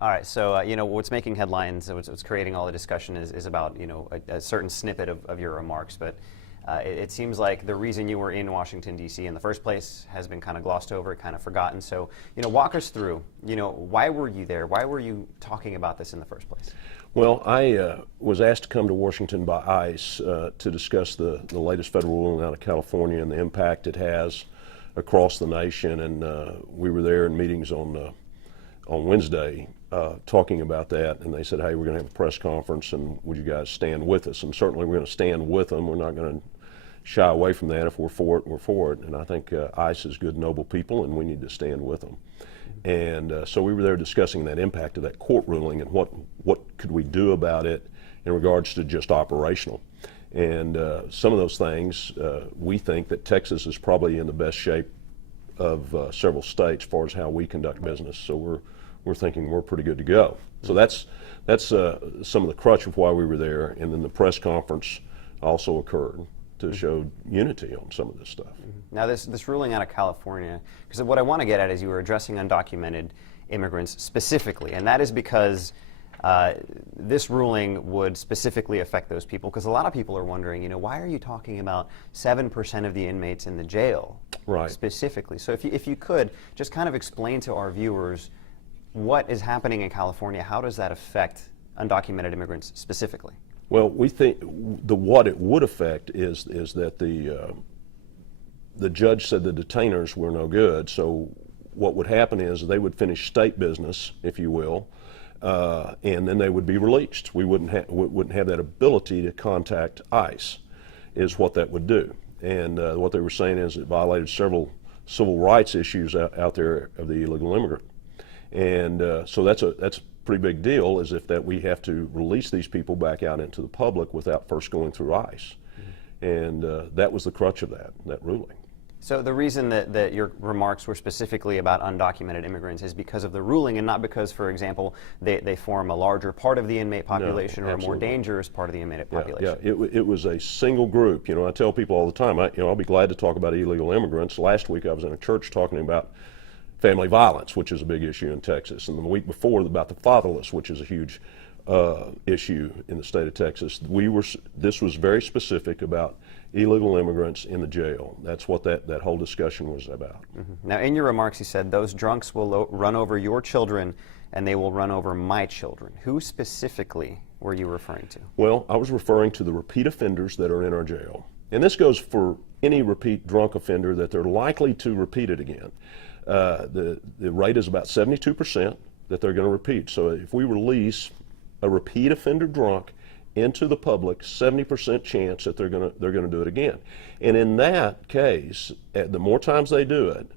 All right, so what's making headlines, what's creating all the discussion is about a certain snippet of your remarks, but it seems like the reason you were in Washington D.C. in the first place has been kind of glossed over, kind of forgotten. So walk us through. Why were you there? Why were you talking about this in the first place? Well, I was asked to come to Washington by ICE to discuss the latest federal ruling out of California and the impact it has across the nation, and we were there in meetings on Wednesday talking about that, and they said, hey, we're going to have a press conference, and would you guys stand with us? And certainly we're going to stand with them. We're not going to shy away from that. If we're for it, we're for it. And I think ICE is good, noble people, and we need to stand with them. And so we were there discussing that impact of that court ruling and what could we do about it in regards to just operational. And some of those things, we think that Texas is probably in the best shape of several states as far as how we conduct business. So we're thinking we're pretty good to go. So that's some of the crutch of why we were there. And then the press conference also occurred to show unity on some of this stuff. Now this ruling out of California, because what I want to get at is you were addressing undocumented immigrants specifically, and that is because this ruling would specifically affect those people, because a lot of people are wondering, why are you talking about 7% of the inmates in the jail specifically? So if you could just kind of explain to our viewers what is happening in California, how does that affect undocumented immigrants specifically? Well, we think what it would affect is that the judge said the detainers were no good. So what would happen is they would finish state business, if you will, and then they would be released. We wouldn't have that ability to contact ICE, is what that would do. And what they were saying is it violated several civil rights issues out there of the illegal immigrant. And so that's a pretty big deal, is if that we have to release these people back out into the public without first going through ICE. And that was the crutch of that ruling. So the reason that your remarks were specifically about undocumented immigrants is because of the ruling, and not because, for example, they form a larger part of the inmate population or a more dangerous part of the inmate population. Yeah, it was a single group. I tell people all the time, I'll be glad to talk about illegal immigrants. Last week I was in a church talking about family violence, which is a big issue in Texas, and the week before about the fatherless, which is a huge issue in the state of Texas. This was very specific about illegal immigrants in the jail. That's what that whole discussion was about. Now, in your remarks, you said those drunks will run over your children and they will run over my children. Who specifically were you referring to? Well, I was referring to the repeat offenders that are in our jail. And this goes for any repeat drunk offender that they're likely to repeat it again. The rate is about 72% that they're going to repeat. So if we release a repeat offender drunk into the public, 70% chance that they're going to do it again. And in that case, the more times they do it,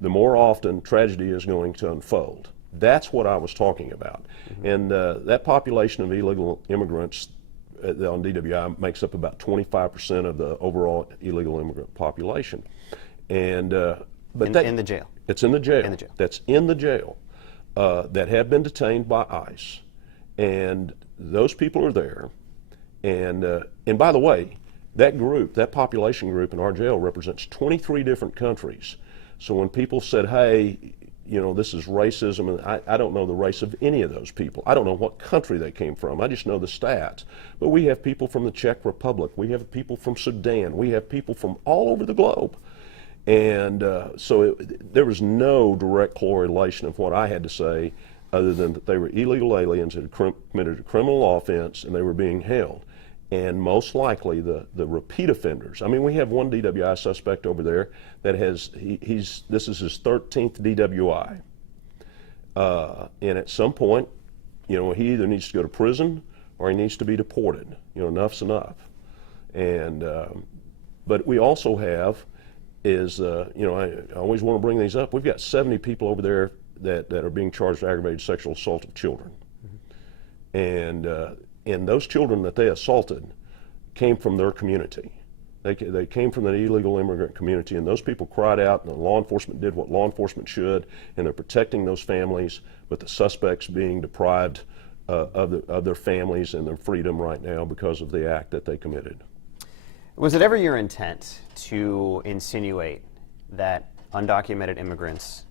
the more often tragedy is going to unfold. That's what I was talking about. And that population of illegal immigrants on DWI makes up about 25% of the overall illegal immigrant population. And but in the jail. It's in the jail. In the jail. That's in the jail that have been detained by ICE, and those people are there. And by the way, that population group in our jail represents 23 different countries. So when people said, hey, this is racism, and I don't know the race of any of those people. I don't know what country they came from. I just know the stats. But we have people from the Czech Republic. We have people from Sudan. We have people from all over the globe. And so there was no direct correlation of what I had to say other than that they were illegal aliens that had committed a criminal offense and they were being held. And most likely the repeat offenders. I mean, we have one DWI suspect over there that this is his 13th DWI. And at some point, he either needs to go to prison or he needs to be deported. Enough's enough. And but we also have I always want to bring these up. We've got 70 people over there that are being charged with aggravated sexual assault of children. And those children that they assaulted came from their community. They came from the illegal immigrant community, and those people cried out, and the law enforcement did what law enforcement should, and they're protecting those families, with the suspects being deprived of their families and their freedom right now because of the act that they committed. Was it ever your intent to insinuate that undocumented immigrants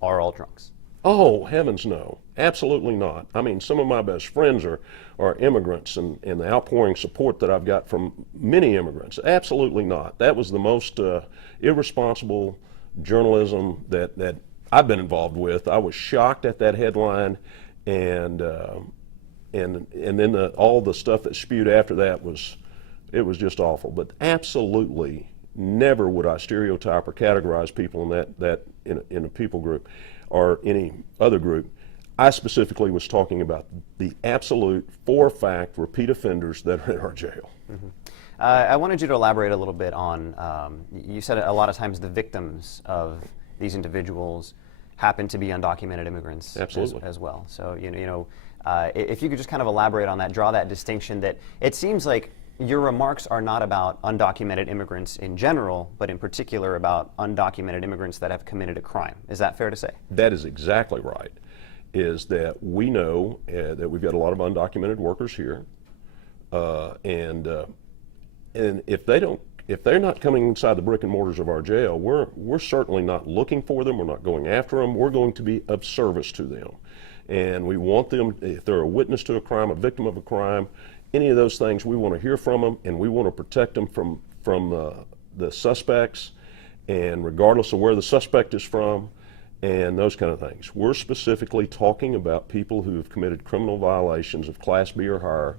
are all drunks? Oh, heavens no. Absolutely not. I mean, some of my best friends are immigrants, and the outpouring support that I've got from many immigrants, absolutely not. That was the most irresponsible journalism that I've been involved with. I was shocked at that headline, and then all the stuff that spewed after that was just awful. But absolutely never would I stereotype or categorize people in a people group or any other group. I specifically was talking about the absolute, for-fact, repeat offenders that are in our jail. Mm-hmm. I wanted you to elaborate a little bit on, you said a lot of times the victims of these individuals happen to be undocumented immigrants as well. So, if you could just kind of elaborate on that, draw that distinction, that it seems like your remarks are not about undocumented immigrants in general, but in particular about undocumented immigrants that have committed a crime. Is that fair to say? That is exactly right. Is that we know that we've got a lot of undocumented workers here, and if they're not coming inside the brick and mortars of our jail, we're certainly not looking for them. We're not going after them. We're going to be of service to them, and we want them, if they're a witness to a crime, a victim of a crime, any of those things, we want to hear from them, and we want to protect them from the suspects, and regardless of where the suspect is from, and those kind of things. We're specifically talking about people who have committed criminal violations of Class B or higher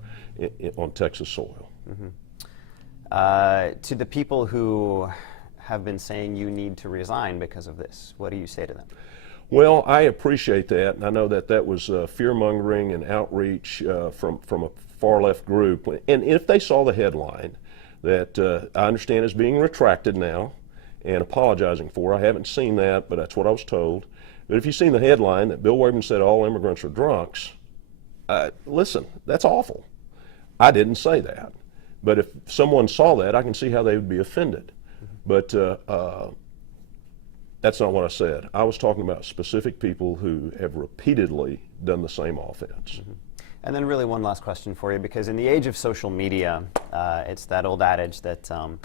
on Texas soil. Mm-hmm. To the people who have been saying you need to resign because of this, what do you say to them? Well, I appreciate that, and I know that was fear-mongering and outreach from a far-left group. And if they saw the headline that I understand is being retracted now and apologizing for, I haven't seen that, but that's what I was told. But if you've seen the headline that Bill Waybourn said all immigrants are drunks, listen, that's awful. I didn't say that. But if someone saw that, I can see how they would be offended. But that's not what I said. I was talking about specific people who have repeatedly done the same offense. Mm-hmm. And then really one last question for you, because in the age of social media, it's that old adage that a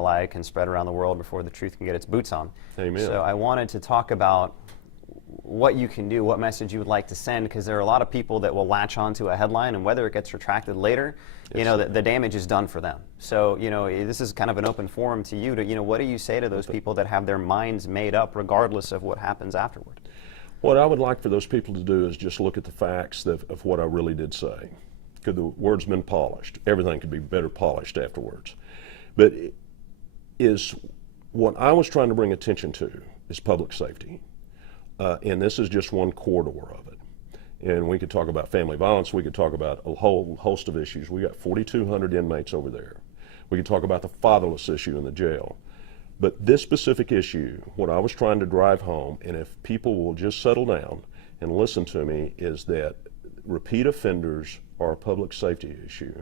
lie can spread around the world before the truth can get its boots on. Amen. So I wanted to talk about what you can do, what message you would like to send, because there are a lot of people that will latch onto a headline, and whether it gets retracted later, the damage is done for them. So, this is kind of an open forum to you to, what do you say to those people that have their minds made up regardless of what happens afterward? What I would like for those people to do is just look at the facts of what I really did say. Could the words been polished? Everything could be better polished afterwards. But what I was trying to bring attention to is public safety. And this is just one corridor of it. And we could talk about family violence. We could talk about a whole host of issues. We got 4,200 inmates over there. We could talk about the fatherless issue in the jail. But this specific issue, what I was trying to drive home, and if people will just settle down and listen to me, is that repeat offenders are a public safety issue.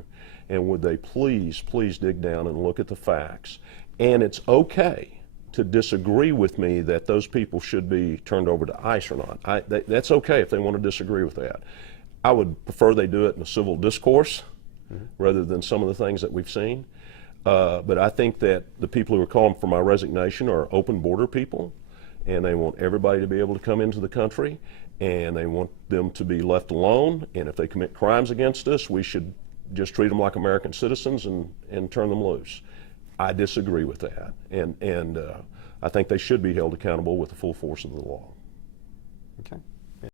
And would they please dig down and look at the facts. And it's okay to disagree with me that those people should be turned over to ICE or not. That's okay if they want to disagree with that. I would prefer they do it in a civil discourse rather than some of the things that we've seen. But I think that the people who are calling for my resignation are open border people, and they want everybody to be able to come into the country, and they want them to be left alone, and if they commit crimes against us, we should just treat them like American citizens and turn them loose. I disagree with that, and I think they should be held accountable with the full force of the law. Okay.